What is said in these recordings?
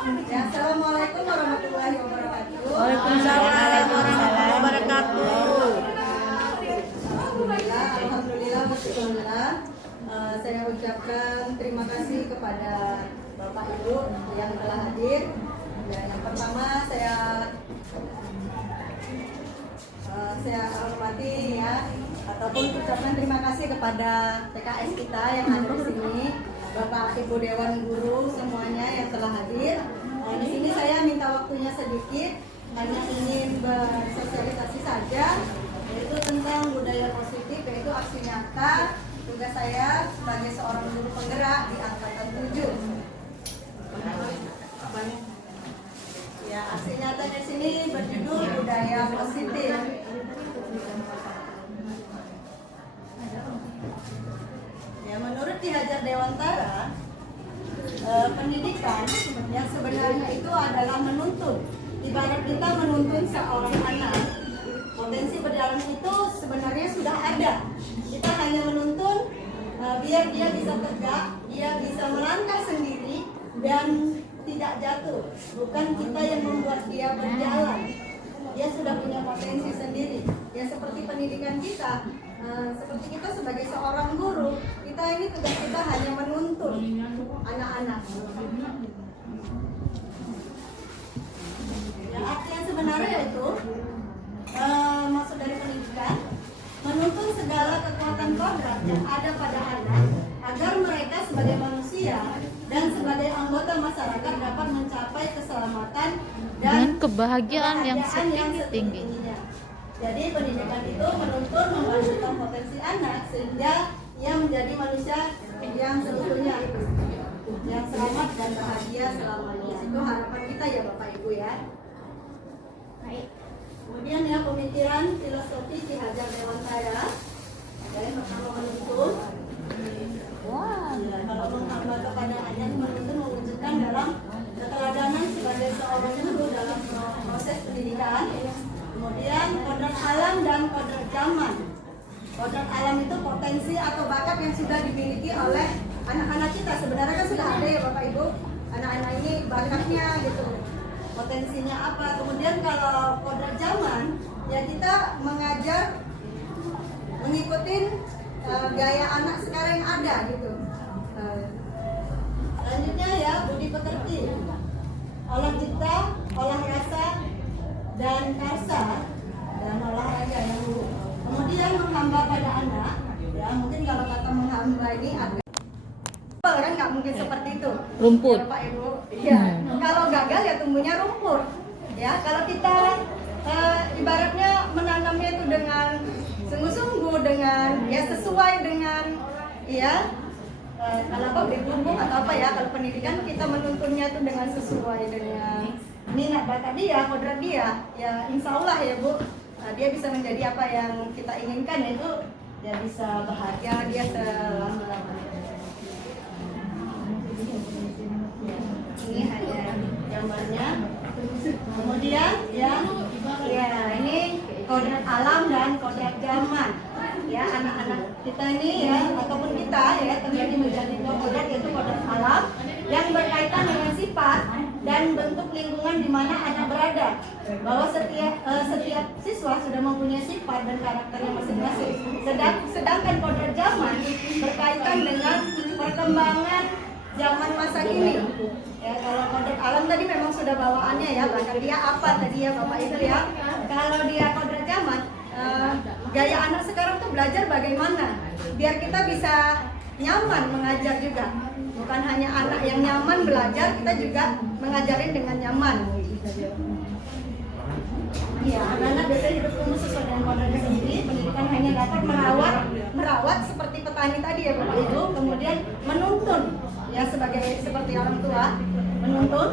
Ya, Assalamualaikum warahmatullahi wabarakatuh. Waalaikumsalam warahmatullahi wabarakatuh. Alhamdulillah, Bismillah. Saya ucapkan terima kasih kepada Bapak Ibu yang telah hadir. Ya, yang pertama saya hormati ya, ataupun ucapkan terima kasih kepada PKS kita yang ada di sini, Bapak Ibu Dewan Guru semuanya yang telah hadir. Nah, di sini saya minta waktunya sedikit, hanya ingin bersosialisasi saja, yaitu tentang budaya positif, yaitu aksi nyata tugas saya sebagai seorang guru penggerak di angkatan 7. Ya, aksi nyata di sini berjudul budaya positif. Ya, menurut Ki Hajar Dewantara, pendidikan yang sebenarnya itu adalah menuntun. Ibarat kita menuntun seorang anak, potensi berjalan itu sebenarnya sudah ada. Kita hanya menuntun biar dia bisa tegak, dia bisa melangkah sendiri dan tidak jatuh. Bukan kita yang membuat dia berjalan. Dia sudah punya potensi sendiri. Ya, seperti pendidikan kita, seperti kita sebagai seorang guru, kita ini tugas kita hanya menuntun anak-anak. Ya, arti yang sebenarnya itu maksud dari pendidikan, menuntun segala kekuatan kodrat yang ada pada anak agar mereka sebagai manusia dan sebagai anggota masyarakat dapat mencapai keselamatan dan kebahagiaan yang setinggi-tinggi. Jadi pendidikan itu menuntun membangun potensi anak sehingga ia menjadi manusia yang seutuhnya, yang selamat dan bahagia selamanya. Itu harapan kita ya Bapak Ibu ya. Kemudian ya, pemikiran filosofi Ki Hajar Dewantara. Yang pertama menuntun. Ya, kalau menghamba kepada anak, menuntun mewujudkan dalam keteladanan sebagai seorang guru dalam proses pendidikan. Kemudian kodrat alam dan kodrat zaman. Kodrat alam itu potensi atau bakat yang sudah dimiliki oleh anak-anak kita. Sebenarnya kan sudah ada ya Bapak Ibu, anak-anak ini bakatnya gitu, potensinya apa. Kemudian kalau kodrat zaman, ya kita mengajar mengikuti gaya anak sekarang yang ada gitu. Selanjutnya ya, budi pekerti, olah cipta, olah rasa, dan karsa, dan olahraga yang dulu. Kemudian menghamba pada anak, ya mungkin kalau kata menghamba ini agak kan nggak mungkin seperti itu. Rumput. Ya, Pak Ibu. Iya. Kalau gagal ya tumbuhnya rumput. Ya, kalau kita ibaratnya menanamnya itu dengan sungguh-sungguh, dengan ya sesuai dengan ya kalau apa berbumbung atau apa ya, kalau pendidikan kita menuntunnya itu dengan sesuai dengan minat bakat dia, kodrat dia, ya insya Allah ya Bu, dia bisa menjadi apa yang kita inginkan, yaitu dia bisa bahagia, dia selama-lamanya. Ini hanya gambarnya. Kemudian ya ini kodrat alam dan kodrat zaman. Ya, anak-anak kita ini ya, ataupun kita ya, terjadi menjadi dua kodrat, yaitu kodrat alam yang berkaitan dengan sifat dan bentuk lingkungan di mana anak berada. Bahwa setiap siswa sudah mempunyai sifat dan karakternya masing-masing. Sedangkan kodrat zaman berkaitan dengan perkembangan zaman masa kini. Ya, kalau kodrat alam tadi memang sudah bawaannya ya, bahkan dia apa tadi ya Bapak Ibu ya. Kalau dia kodrat zaman, gaya anak sekarang tuh belajar bagaimana biar kita bisa nyaman mengajar juga. Bukan hanya anak yang nyaman belajar, kita juga mengajarin dengan nyaman. Ya, anak-anak biasanya hidup tumbuh sesuai dengan kodratnya sendiri. Pendidikan hanya dapat merawat seperti petani tadi ya Bapak Ibu. Kemudian menuntun ya seperti orang tua, menuntun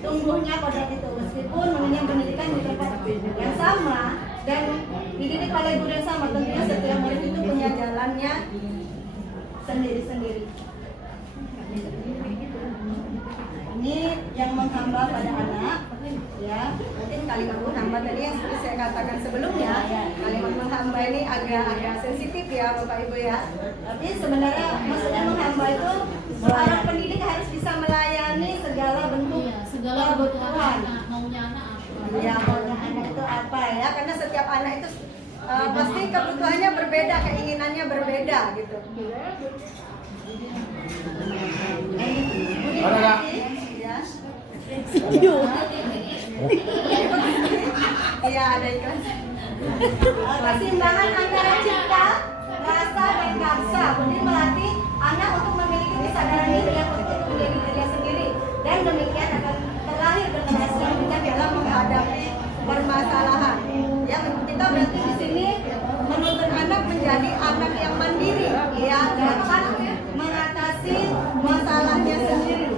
tumbuhnya kodrat itu, meskipun mengenyam pendidikan di tempat yang sama dan dididik oleh guru yang sama. Tentunya setiap murid itu punya jalannya sendiri-sendiri. Ini yang menghamba pada anak, ya mungkin kalimat menghamba tadi yang seperti saya katakan sebelumnya, kalimat menghamba ini agak sensitif ya Bapak Ibu ya. Tapi sebenarnya maksudnya menghamba itu seorang pendidik harus bisa melayani segala bentuk Ya, maunya anak itu apa ya? Karena setiap anak itu pasti kebutuhannya berbeda, keinginannya berbeda gitu. Ya. Iya, ada iklan. Keseimbangan antara cinta, rasa, dan karsa. Jadi melatih anak untuk memiliki kesadaran diri yang untuk menjadi diri sendiri. Dan demikian akan terlahir generasi yang bijak dalam menghadapi permasalahan. Ya, kita berarti di sini menuntut anak menjadi anak yang mandiri, ya, dapat mengatasi masalahnya sendiri.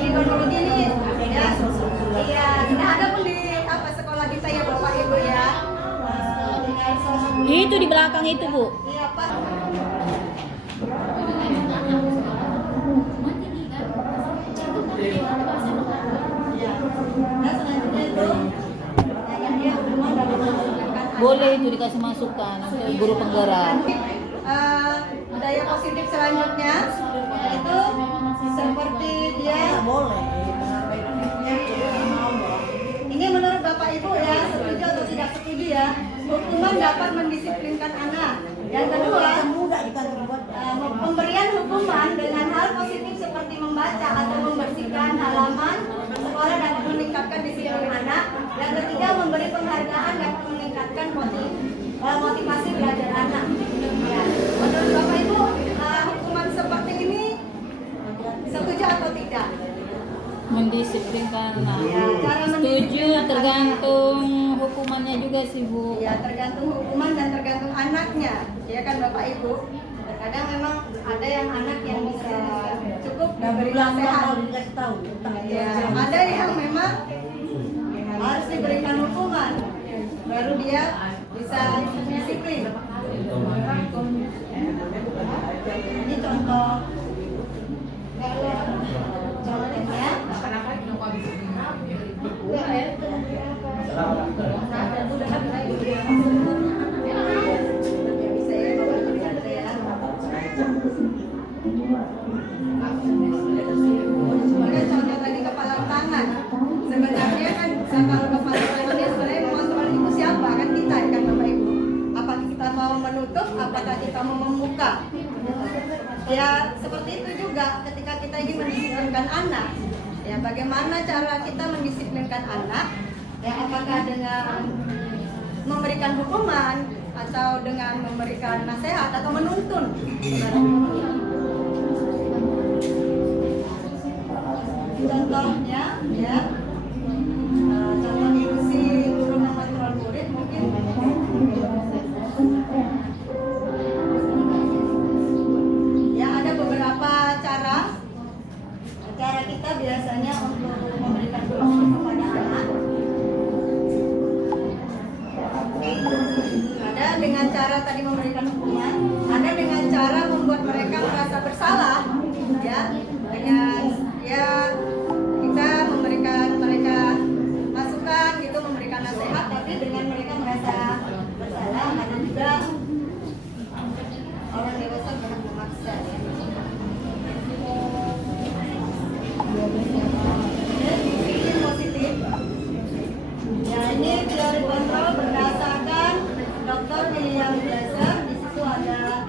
Di kronologi ini, ya, iya, tidak ada pun di sekolah kita ya Bapak Ibu ya. Itu di belakang itu, Bu. Iya Pak. Nah, selanjutnya itu pertanyaannya hubungan dalam menjalankan Boleh itu dikasih masukan untuk guru penggerak. budaya positif selanjutnya yaitu seperti dia ini menurut Bapak Ibu ya, setuju atau tidak setuju ya, hukuman dapat mendisiplinkan anak. Yang kedua, pemberian hukuman dengan hal positif seperti membaca atau membersihkan halaman sekolah dapat meningkatkan disiplin anak. Yang ketiga, memberi penghargaan dapat meningkatkan motivasi belajar anak. Ya. Menurut Bapak Ibu, hukuman seperti ini setuju atau tidak? Mendisiplinkan anak. Ya, cara Setuju, mendisiplinkan tergantung hukumannya juga sih, Bu. Ya, tergantung hukuman dan tergantung anaknya. Ya kan Bapak Ibu? Terkadang memang ada yang anak yang bisa cukup diberi nasihat. Ya, ada yang memang harus diberikan hukuman baru dia bisa disiplin. Ini contoh. Contohnya contoh tadi kepala tangan. Sebenarnya kan kalau kepala tangannya sebenarnya mengontrol itu siapa? Kan kita kan Bapak Ibu. Apakah kita mau menutup? Apakah kita mau membuka? Ya seperti itu juga ketika kita ingin mendisiplinkan anak. Ya bagaimana cara kita mendisiplinkan anak? Ya apakah dengan memberikan hukuman atau dengan memberikan nasihat atau menuntun? Contohnya ya contoh ilusi guru mengontrol murid mungkin ya ada beberapa cara kita biasanya untuk memberikan hukuman kepada anak. Ada dengan cara tadi memberikan hukuman, ada dengan cara membuat mereka merasa bersalah ya, dengan ya kita memberikan mereka masukan gitu, memberikan nasihat tapi dengan mereka merasa bersalah. Ada juga orang dewasa jangan memaksa ya. Disiplin positif ya, ini teori kontrol berdasarkan Dr. William Glasser. Di situ ada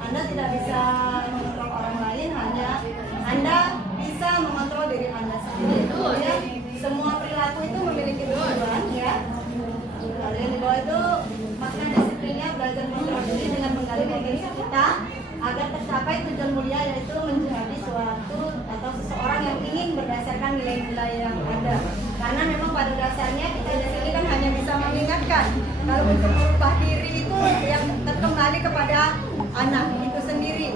Anda tidak bisa mengontrol orang lain, hanya Anda bisa mengontrol diri Anda sendiri. Ya, semua perilaku itu memiliki tujuan ya. Lalu yang di bawah itu makna disiplinnya belajar mengontrol diri dengan menggali diri kita agar tercapai tujuan mulia, yaitu menjadi suatu atau seseorang yang ingin berdasarkan nilai-nilai yang ada. Karena memang pada dasarnya kita di sini kan hanya bisa mengingatkan. Kalau untuk merubah diri itu yang kembali kepada anak itu sendiri.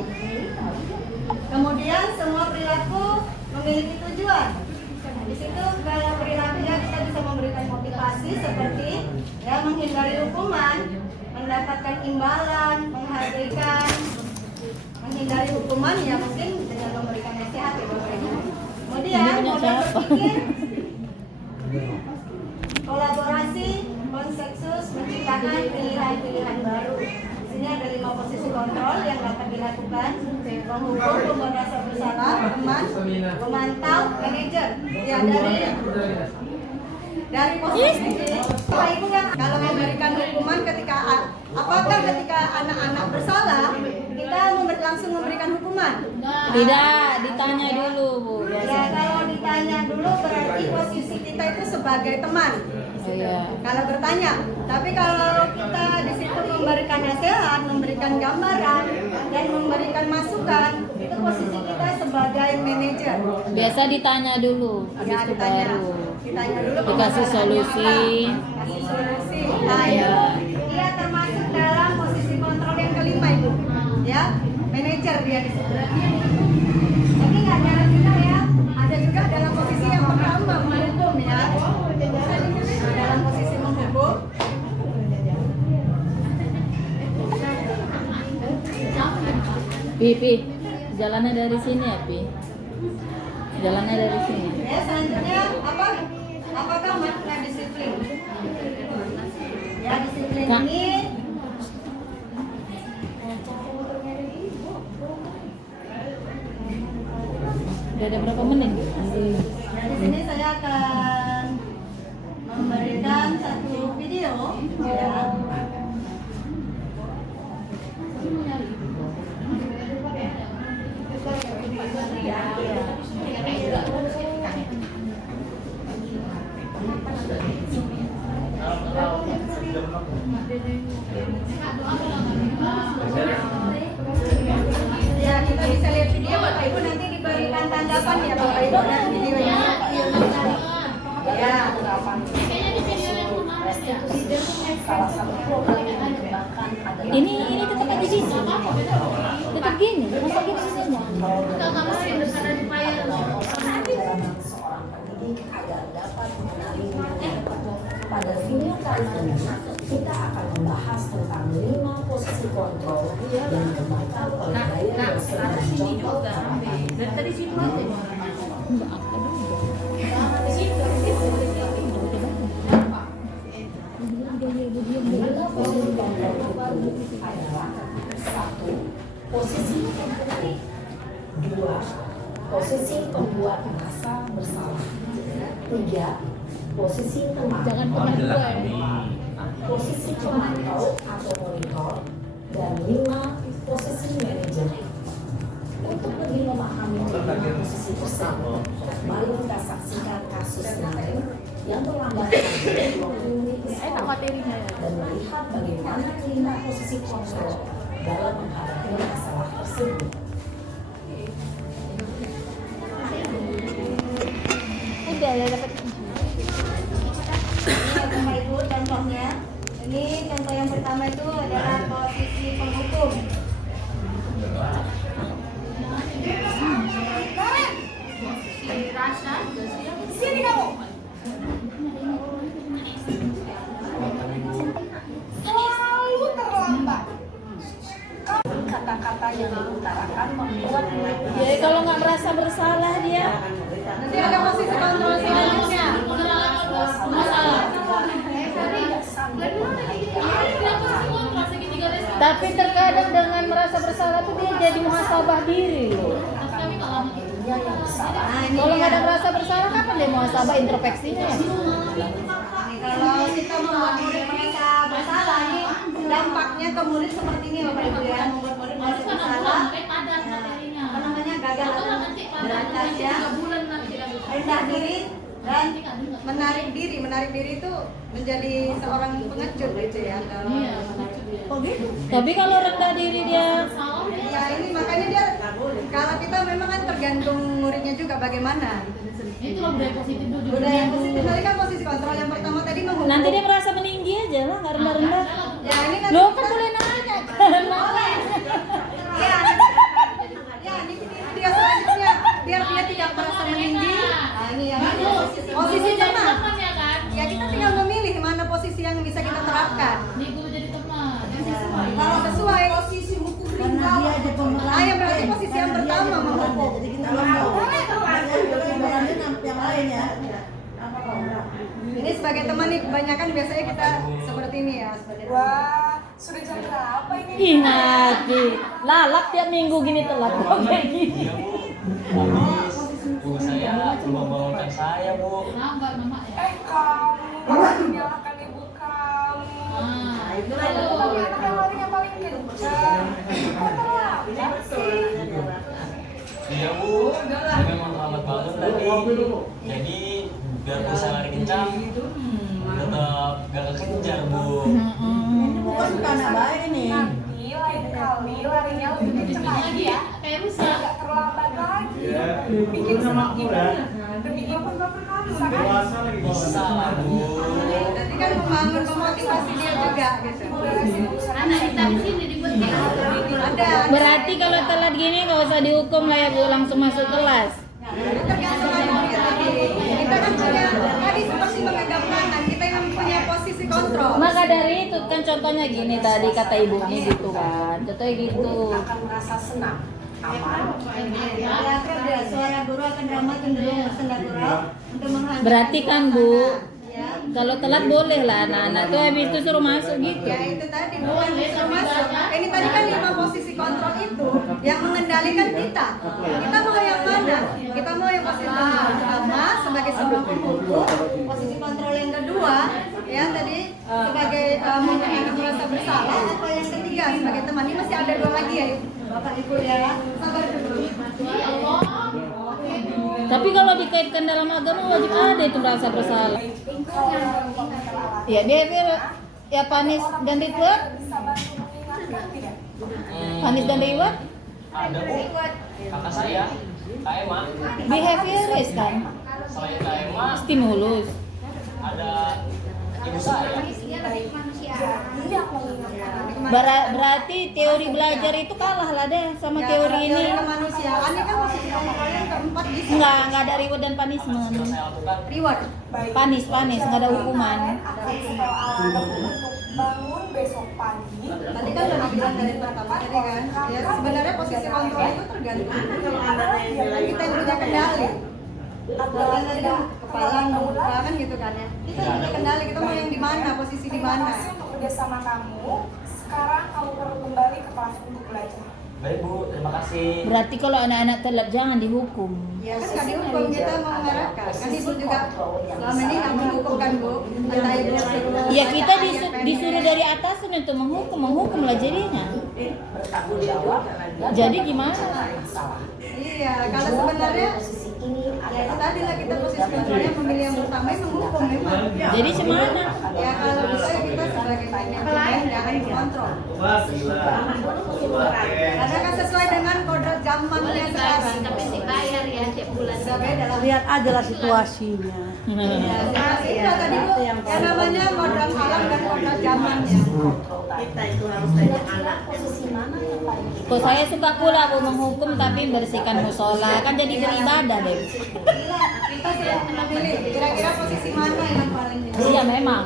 Kemudian semua perilaku memiliki tujuan. Nah, di situ kalau perilakunya kita bisa memberikan motivasi seperti ya menghindari hukuman, mendapatkan imbalan, menghargaikan. Menghindari hukuman ya mungkin dengan memberikan nasihat ya Bapak Ibu. Kemudian modal berpikir, kolaborasi, konsensus, menciptakan pilihan-pilihan baru. Di sini ada 5 posisi kontrol yang dapat dilakukan. penghukum, pembuat rasa bersalah, teman, pemantau, manajer. Ya dari posisi Pak Ibu yang kalau memberikan hukuman ketika apakah ketika anak-anak bersalah kita langsung memberikan hukuman? Tidak, ditanya dulu Bu. Ya kalau ditanya dulu berarti posisi kita itu sebagai teman. Oh, iya. Kalau bertanya, tapi kalau kita di situ memberikan nasihat, memberikan gambaran, dan memberikan masukan, itu posisi kita sebagai manajer. Biasa ditanya dulu, habis Ya, itu baru ditanya dulu. dikasih solusi. Kasih solusi. Nah, itu dia termasuk dalam posisi kontrol yang kelima Ibu. Ya, manajer dia di situ. Jadi nggak ada kita ya. Ada juga dalam posisi yang pertama menghukum ya. Dalam posisi menghukum. Pi, jalannya dari sini ya Pi. Jalannya dari sini. Ya, selanjutnya apa? Apakah makna disiplin? Ya, disiplin Kak. ini Udah ada berapa menit? nah, di sini saya akan memberikan satu video ya. Ya, kita bisa lihat video Bapak Ibu, nanti diberikan tanggapan ya Bapak Ibu dan videonya. Ya. Ini tetap aja di sini. Tetap gini, masa gitu saja. Pada video kali ini, kita akan membahas tentang 5 posisi kontrol yang dikembangkan oleh Brian Wilson dan John Polk. Dari situ aja. Enggak apa dulu. Lima posisi kontrol itu adalah 1. Posisi pemberi, 2. Posisi pembuat merasa bersalah, 3. Posisi teman, Jangan pernah dua ya. posisi pemantau atau monitor, dan 5. Posisi manajer. Untuk lebih memahami 5 posisi tersebut, mari kita saksikan kasus kemarin yang berlambangkan 20 menit dan melihat bagaimana 5 posisi kontrol dalam menghadapi masalah tersebut. Udah ya dapat. Ini Bapak Ibu contohnya. Ini contoh yang pertama itu adalah posisi penghukum. Sini kamu. Selalu terlambat. Kata-kata yang diutarakan membuat Ya kalau nggak merasa bersalah dia. Nanti ada posisi kontrol selanjutnya. Tapi terkadang dengan merasa bersalah tuh dia jadi muhasabah diri loh. dirinya yang bersalah. Nah, ini Kalau nggak dia. ada merasa bersalah kapan dia muhasabah introspeksinya ya? Kalau kita membuat murid merasa bersalah nih, dampaknya ke murid seperti ini Bapak Ibu ya. Membuat murid merasa bersalah, apa namanya, gagal atau berantasnya, rendah diri dan menarik diri. Menarik diri itu menjadi seorang pengecut gitu ya. Oh gitu. Tapi kalau rendah diri dia Ya ini makanya dia, kalau kita memang kan tergantung muridnya juga bagaimana. Itu loh budaya positif dulu. Budaya positif tadi kan posisi kontrol yang pertama tadi menghukum. nanti dia merasa meninggi aja lah, nggak rendah-rendah. Ya ini nanti Lo kita- kan boleh nanya kan? Boleh. Ya, ya ini video selanjutnya biar dia tidak merasa meninggi. Nah ini yang posisi teman. Teman ya kan? Ya kita tinggal memilih mana posisi yang bisa kita terapkan. Nih guru jadi teman. Kalau sesuai posisi hukum rimba, yang berarti posisi yang pertama menghukum. Yang lain ya. Ini sebagai teman nih kebanyakan biasanya kita seperti ini ya. Seperti Sudah jam berapa ini? Ih, Naki. Lalap tiap minggu gini telat. Kok kayak gini? Iya bu, habis ibu saya belum membangunkan saya bu. Lambat mama ya. Kamu menyalahkan ibu kamu. Ah, itu Kamu anak yang larinya paling kencang. Kok terlambat sih? Iya bu, saya memang terlambat banget tadi. Jadi biar bu saya lari kencang, tetap gak kekejar bu. Bukan anak baik ini. Nanti lain kali larinya lebih kencang lagi lagi ya, kayak rusak. Gak terlambat lagi. Bikin senang ibu demi ibu bisa kan? Bisa lah bu. Jadi kan membangun memotivasi dia juga gitu. Anak kita di sini dibuat Ada. Berarti kalau telat gini nggak usah dihukum lah ya Bu, langsung masuk kelas. Tergantung anaknya tadi. Kita kan punya tadi seperti memegang tangan. Kita yang punya posisi kontrol. Maka dari itu kan contohnya gini tadi kata ibunya gitu kan. Contohnya gitu. Akan merasa senang, aman. Ya, ada suara guru akan ramah cenderung bersenda gurau untuk menghantar. Berarti kan Bu, Ya. kalau telat boleh lah anak-anak tuh habis itu suruh masuk gitu. Ya itu tadi bukan disuruh masuk. Ini tadi kan 5 posisi kontrol itu yang mengendalikan kita. Kita mau yang mana? Kita mau yang posisi kontrol pertama sebagai seorang pemukul, posisi kontrol yang kedua ya tadi sebagai mungkin anak merasa bersalah, atau yang ketiga sebagai teman. Ini masih ada 2 lagi ya Bapak Ibu ya. Sabar dulu. Tapi kalau dikaitkan dalam agama wajib ada itu merasa bersalah. Ya dia ya panis dan reward. Panis dan reward Ada bu, kakak saya, Kak Emma. behaviorist kan, Selain Kak Emma, stimulus. ada ibu saya. Berarti teori belajar itu kalah lah deh sama teori ini. Kemanusiaan ini kan posisi kontrol yang keempat di Enggak ada reward dan punishment. Sudah saya lakukan. reward. Panis, enggak ada hukuman. Bangun besok pagi. Tadi kan udah dibilang dari pertama tadi kan, ya sebenarnya posisi kontrol itu tergantung kita yang punya kendali. Kan tadi kan kepala muka kan gitu kan ya. Kita yang punya kendali, kita mau yang di mana, posisi di mana. Terima kasih untuk kerjasama kamu. Sekarang kamu perlu kembali ke kelas untuk belajar. Baik bu, terima kasih. Berarti kalau anak-anak telat jangan dihukum. Ya kan nggak dihukum, kita mau mengarahkan. Kan ibu juga selama ini nggak menghukum kan bu. Entah ibu suruh. Ya kita disuruh dari atas untuk menghukum lah jadinya. Bertanggung jawab. Jadi gimana? Iya, kalau sebenarnya Posisi ini ya itu tadi lah kita posisi kontrolnya memilih yang pertama yang menghukum memang. Jadi semana? Ya kalau bisa ya kita sebagai pemimpin jangan dikontrol. Karena kan sesuai dengan kodrat zamannya sekarang. Tapi dibayar ya tiap bulan. Sudah beda lah. Lihat aja lah situasinya. Ya, itu tadi bu, yang namanya kodrat alam dan kodrat zamannya. Kita itu harus tanya anak. posisi mana yang paling Kok saya suka pula Bu menghukum tapi bersihkan musola kan jadi beribadah deh. Kita sudah memilih kira-kira posisi mana yang paling Iya memang.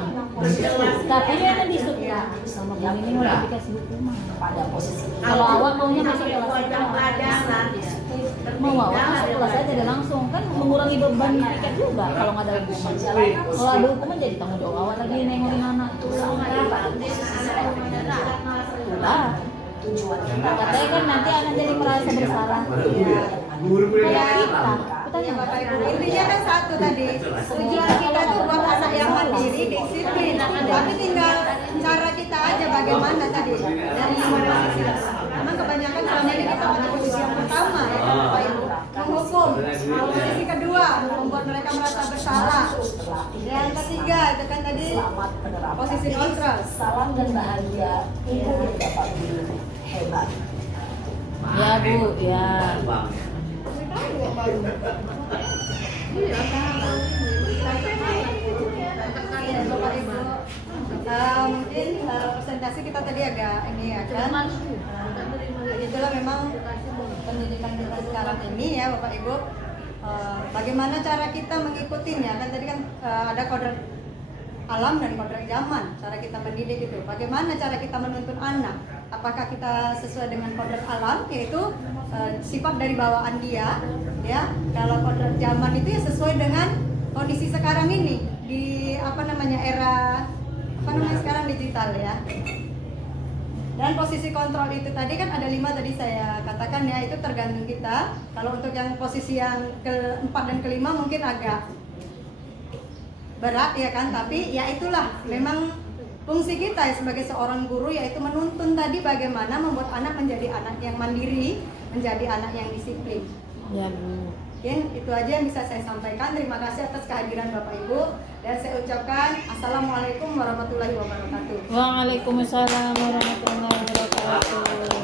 Tapi dia kan disuruh sama Bu ini mau dikasih hukuman. pada posisi ini? Kalau awak maunya masuk kelas Tentang pelajaran. mau awak masuk kelas aja dan langsung kan mengurangi beban tiket juga kalau nggak ada hukuman. Kalau ada hukuman jadi tanggung jawab awak lagi nengokin anak. Lah, Tujuan kita katanya kan nanti anak jadi merasa bersalah. Kayak kita, Ya Bapak Ibu, intinya kan satu tadi, tujuan kita tuh buat anak yang mandiri, disiplin. Tapi tinggal cara kita aja bagaimana tadi dari 5 posisi. Memang kebanyakan selama ini kita pada posisi yang pertama ya kan Bapak Ibu, menghukum. Posisi kedua, membuat mereka merasa bersalah. Yang ketiga itu kan tadi selamat penerapan. posisi kontrol. Salam dan bahagia ibu dan bapak guru hebat. Ya Bu, ya. Iya, Bapak Ibu. Mungkin presentasi kita tadi agak ini ya kan. Itulah memang pendidikan kita sekarang ini ya Bapak Ibu. Bagaimana cara kita mengikutinya kan tadi kan ada kodrat alam dan kodrat zaman, cara kita mendidik itu. Bagaimana cara kita menuntun anak? Apakah kita sesuai dengan kodrat alam, yaitu sifat dari bawaan dia, ya? Kalau kodrat zaman itu ya sesuai dengan kondisi sekarang ini di apa namanya era apa namanya sekarang digital ya. Dan posisi kontrol itu tadi kan ada 5 tadi saya katakan ya, itu tergantung kita. Kalau untuk yang posisi yang keempat dan kelima mungkin agak berat ya kan, tapi ya itulah memang fungsi kita ya sebagai seorang guru, yaitu menuntun tadi bagaimana membuat anak menjadi anak yang mandiri, menjadi anak yang disiplin. Ya Bu. Mungkin itu aja yang bisa saya sampaikan. Terima kasih atas kehadiran Bapak Ibu, dan saya ucapkan Assalamualaikum warahmatullahi wabarakatuh. Waalaikumsalam warahmatullahi wabarakatuh.